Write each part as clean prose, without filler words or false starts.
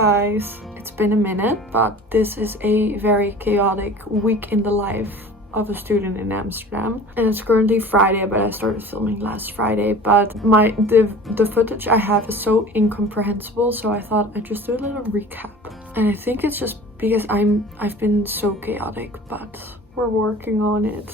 guys! It's been a minute, but this is a very chaotic week in the life of a student in Amsterdam. And it's currently Friday, but I started filming last Friday. But the footage I have is so incomprehensible, so I thought I'd just do a little recap. And I think it's just because I've been so chaotic, but we're working on it.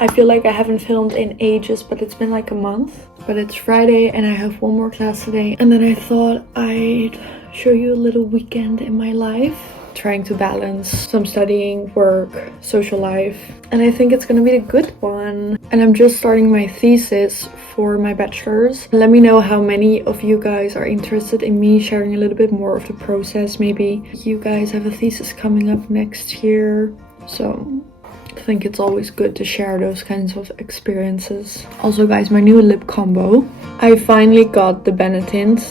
I feel like I haven't filmed in ages, but it's been like a month. But it's Friday and I have one more class today. And then I thought I'd show you a little weekend in my life. Trying to balance some studying, work, social life. And I think it's gonna be a good one. And I'm just starting my thesis for my bachelor's. Let me know how many of you guys are interested in me sharing a little bit more of the process. Maybe you guys have a thesis coming up next year. So I think it's always good to share those kinds of experiences. Also guys, my new lip combo. I finally got the Benetint.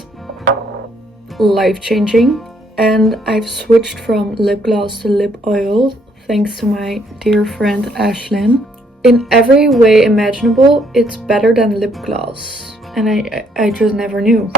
Life-changing. And I've switched from lip gloss to lip oil thanks to my dear friend Ashlyn. In every way imaginable, it's better than lip gloss. And I just never knew.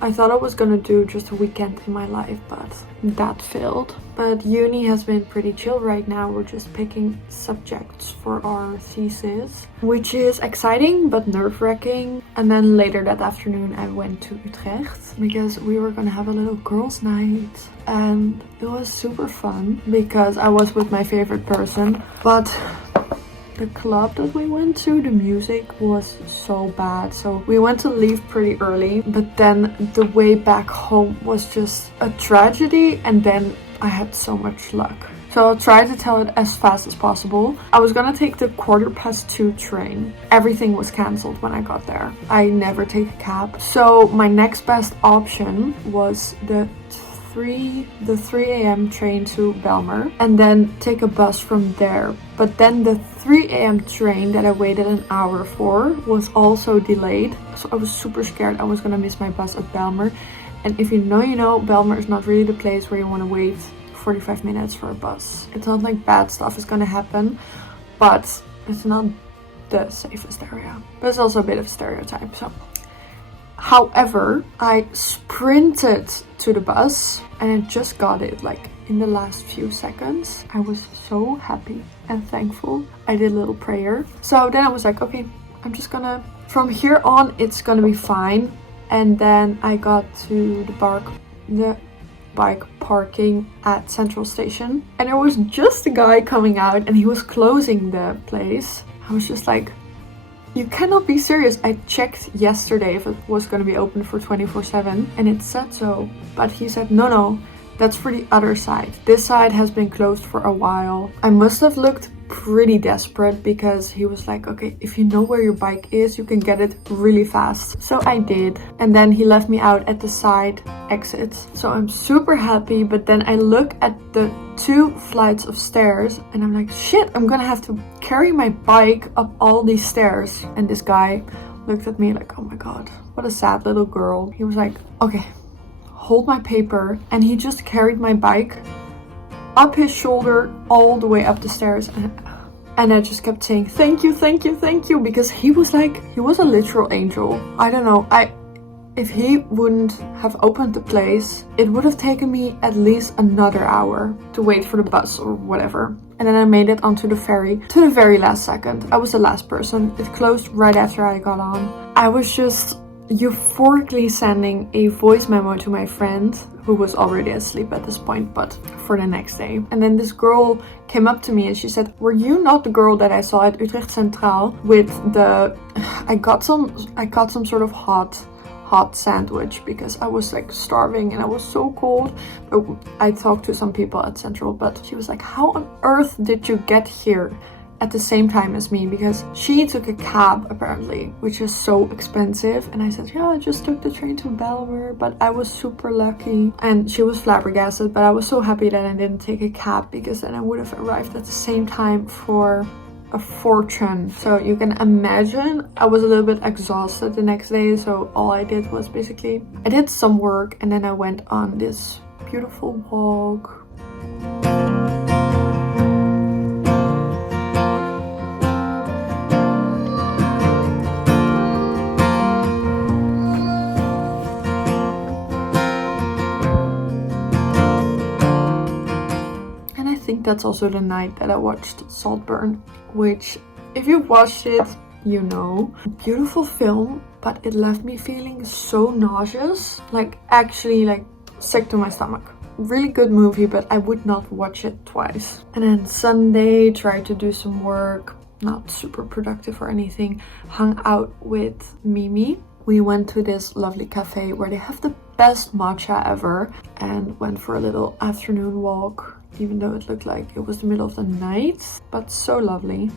I thought I was gonna do just a weekend in my life, but that failed. But uni has been pretty chill right now. We're just picking subjects for our thesis, which is exciting but nerve-wracking. And then later that afternoon I went to Utrecht because we were gonna have a little girls' night. And it was super fun because I was with my favorite person, but the club that we went to, the music was so bad. So we went to leave pretty early, but then the way back home was just a tragedy. And then I had so much luck. So I'll try to tell it as fast as possible. I was gonna take the 2:15 train. Everything was cancelled when I got there. I never take a cab. So my next best option was the 3 a.m. train to Belmer and then take a bus from there. But then the 3 a.m. train that I waited an hour for was also delayed. So I was super scared I was gonna miss my bus at Belmer. And if you know, Belmer is not really the place where you want to wait 45 minutes for a bus. It's not like bad stuff is gonna happen, but it's not the safest area. But it's also a bit of a stereotype, so. However, I sprinted to the bus and I just got it like in the last few seconds. I was so happy and thankful. I did a little prayer. So then I was like, okay, I'm just gonna, from here on, it's gonna be fine. And then I got to the bike parking at Central Station. And there was just a guy coming out and he was closing the place. I was just like, you cannot be serious. I checked yesterday if it was going to be open for 24/7 and it said so. But he said, no, that's for the other side. This side has been closed for a while. I must have looked pretty desperate because he was like, okay, if you know where your bike is, you can get it really fast. So I did. And then he left me out at the side exit. So I'm super happy. But then I look at the 2 flights of stairs and I'm like, shit, I'm gonna have to carry my bike up all these stairs. And this guy looked at me like, oh my god, what a sad little girl. He was like, okay, hold my paper. And he just carried my bike up his shoulder all the way up the stairs. And I just kept saying, thank you, thank you, thank you. Because he was a literal angel. I don't know. If he wouldn't have opened the place, it would have taken me at least another hour to wait for the bus or whatever. And then I made it onto the ferry to the very last second. I was the last person. It closed right after I got on. I was just euphorically sending a voice memo to my friend, who was already asleep at this point, but for the next day. And then this girl came up to me and she said, were you not the girl that I saw at Utrecht Centraal with the... I got some sort of hot sandwich because I was like starving and I was so cold. But I talked to some people at Central, but she was like, how on earth did you get here at the same time as me? Because she took a cab apparently, which is so expensive. And I said, yeah, I just took the train to Belmer, but I was super lucky. And she was flabbergasted, but I was so happy that I didn't take a cab, because then I would have arrived at the same time for a fortune. So you can imagine I was a little bit exhausted the next day. So all I did was basically, I did some work and then I went on this beautiful walk. I think that's also the night that I watched Saltburn, which, if you've watched it, you know. Beautiful film, but it left me feeling so nauseous, like actually like sick to my stomach. Really good movie, but I would not watch it twice. And then Sunday, tried to do some work, not super productive or anything, hung out with Mimi. We went to this lovely cafe where they have the best matcha ever and went for a little afternoon walk, even though it looked like it was the middle of the night, but so lovely.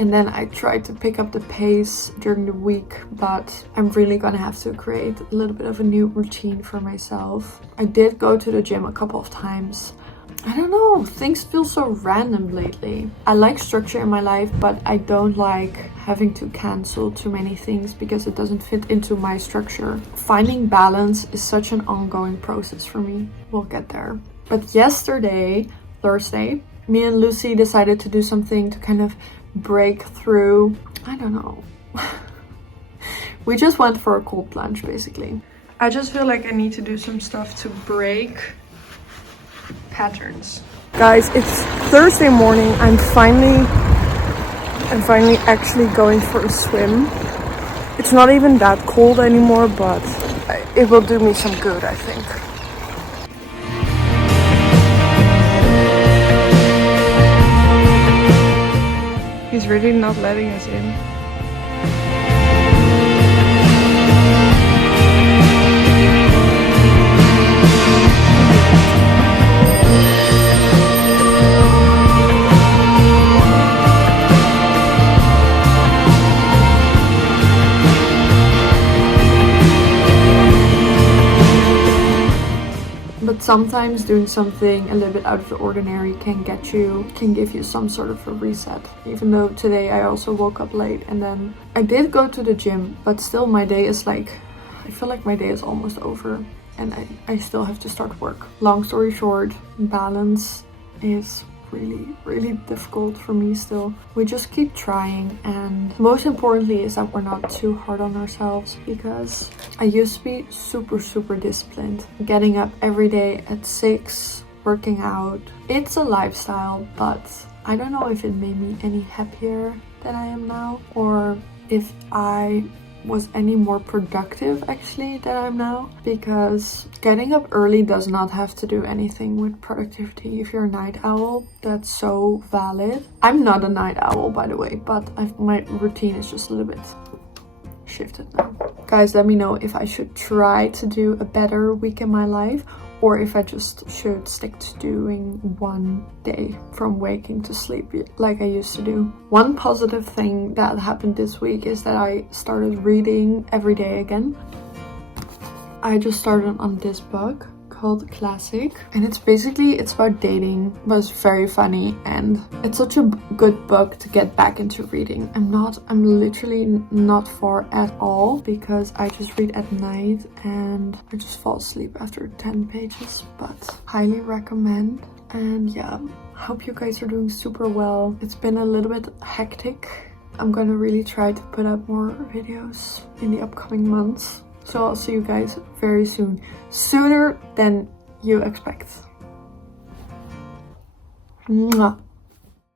And then I tried to pick up the pace during the week, but I'm really gonna have to create a little bit of a new routine for myself. I did go to the gym a couple of times. I don't know, things feel so random lately. I like structure in my life, but I don't like having to cancel too many things because it doesn't fit into my structure. Finding balance is such an ongoing process for me. We'll get there. But yesterday, Thursday, me and Lucy decided to do something to kind of break through. I don't know. We just went for a cold plunge basically. I just feel like I need to do some stuff to break patterns. Guys, it's Thursday morning. I'm finally actually going for a swim. It's not even that cold anymore, but it will do me some good, I think. He's really not letting us in. But sometimes doing something a little bit out of the ordinary can give you some sort of a reset. Even though today I also woke up late and then I did go to the gym, but still my day is like, I feel like my day is almost over and I still have to start work. Long story short, balance is really difficult for me still. We just keep trying, and most importantly is that we're not too hard on ourselves, because I used to be super disciplined, getting up every day at 6, working out. It's a lifestyle, but I don't know if it made me any happier than I am now, or if I was any more productive actually than I'm now, because getting up early does not have to do anything with productivity. If you're a night owl, that's so valid. I'm not a night owl, by the way, but my routine is just a little bit shifted now. Guys, let me know if I should try to do a better week in my life, or if I just should stick to doing one day from waking to sleep like I used to do. One positive thing that happened this week is that I started reading every day again. I just started on this book called Classic, and it's about dating, but it's very funny, and it's such a good book to get back into reading. I'm literally not far at all, because I just read at night and I just fall asleep after 10 pages, but highly recommend. And yeah, hope you guys are doing super well. It's been a little bit hectic. I'm gonna really try to put up more videos in the upcoming months. So I'll see you guys very soon. Sooner than you expect. Mwah.